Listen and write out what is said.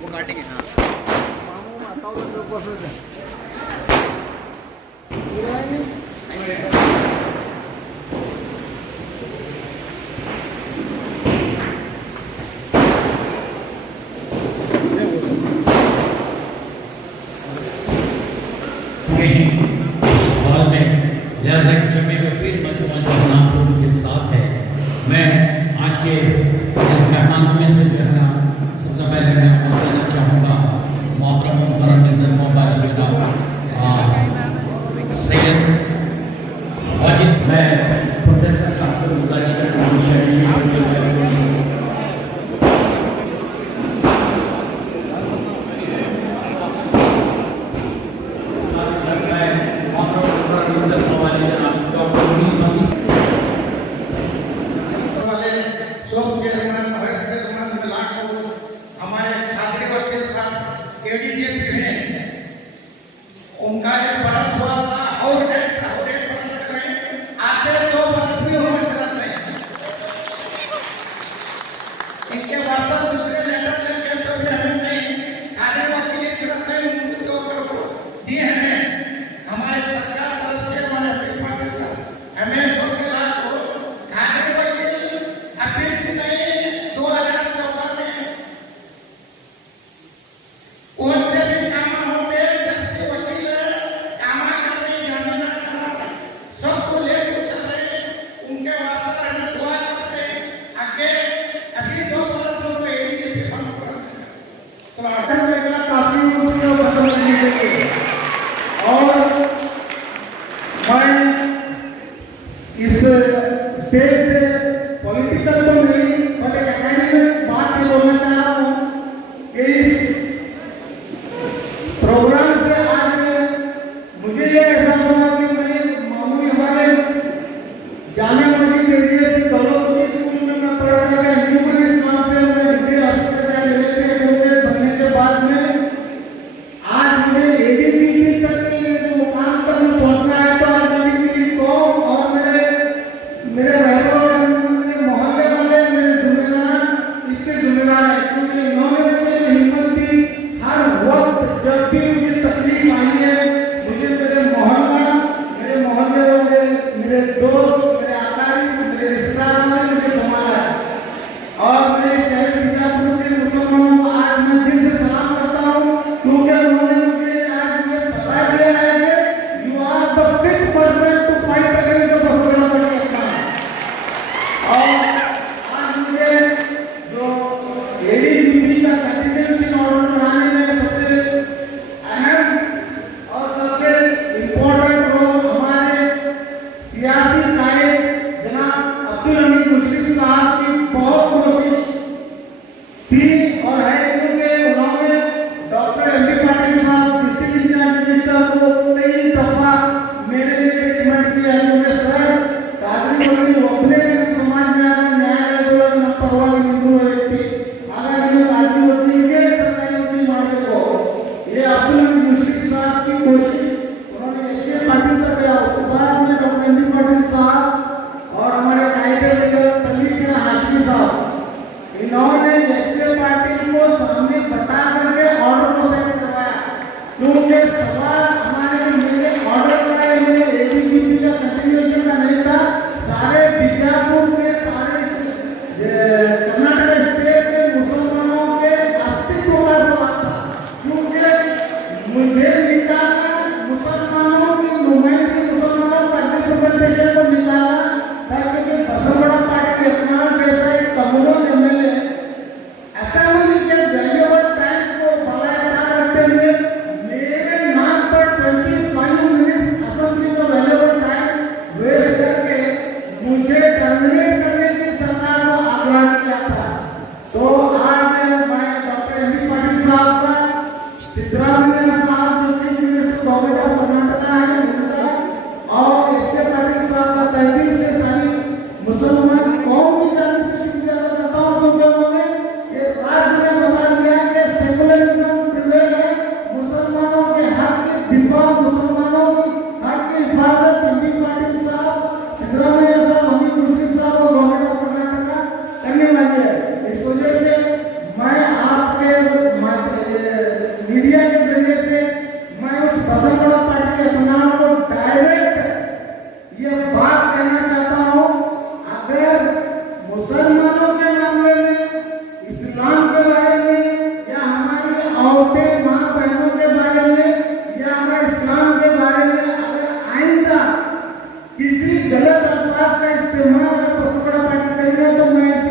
वो काटेंगे। हाँ बाद में जैसा कि मैं फिर नाम के साथ है, मैं आज के इस मेहमान में से जो है ना सबसे पहले मैं आपको देना चाहूँगा मोहतरम सैयद वाजिद, मैं प्रोफेसर साहब उनका एक बरस हुआ था और एक बरस करें, आते 2 बरस भी होने जरूरत नहीं। इनके वास्ते दूसरे लेटर लेके तो भी हमें नहीं आगे वकील की जरूरत नहीं, उनको तो दिए हैं हमारे सरकार तरफ से, हमारे डिपार्टमेंट हमें 2 लाख को आगे वकील अपील से नहीं 2014 में कौन से भी काम होते और मैं इस स्टेज से पॉलिटिकल तो नहीं बट एकेडमिक बात भी बोलना चाह रहा हूँ कि इस प्रोग्राम से आज मुझे ये एहसास हुआ कि मैं मामूली हमारे जाने वाली एरिया से गवर्नमेंट स्कूल में मैं पढ़ रहा था, ह्यूमन नाम से मैं डिग्री हासिल बनने के बाद में आज मुझे एडीपी तक के जो मुकाम पर पहुंचना है, तो आज मेरी को और मेरे मेरे मोहल्ले वाले मेरे जिम्मेदार इसके जिम्मेदार है, क्योंकि इन्होंने मुझे हिम्मत दी। हर वक्त जब भी मुझे तकलीफ आई है, मुझे मेरे मोहल्ले वाले, मेरे दोस्त, मेरे आकारी, मेरे रिश्तेदारों ने मुझे संभाला है। और मेरे शहर बीजापुर के मुसलमानों को आज मैं दिल से सलाम करता हूँ, क्योंकि उन्होंने मुझे आज ये बता दिया है कि you are the fit person to fight against the बकवास। और आज मुझे जो एडीजीपी का कंटिन्यूएशन ऑर्डर बनाने में सबसे अहम और सबसे इम्पोर्टेंट रोल हमारे सियासी कायद जनाब अब्दुल हमीद मुश्रिफ साहब की बहुत कोशिश थी और है, क्योंकि उन्होंने डॉक्टर एम पी पाटिल साहब डिस्ट्रिक्ट इंचार्ज मिनिस्टर को कई दफा मेरे लिए रिकमेंड किया है, क्योंकि सर कादरी वो अपने समाज में आना न्यायालय तो न परवाह हिंदू व्यक्ति हालांकि कादरी वकील के सरकारी वकील मानते को ये अब्दुल हमीद मुश्रिफ साहब की कोशिश उन्होंने एशिया पाटिल तक गया, उसके बाद में डॉक्टर एम पी पाटिल साहब बात कहना चाहता हूँ, अगर मुसलमानों के मामले में, इस्लाम के बारे में, या हमारी औरतें माँ बहनों के बारे में, या हमारे इस्लाम के बारे में अगर आइंदा किसी गलत अल्फाज का इस्तेमाल या पसपड़ा करेंगे तो मैं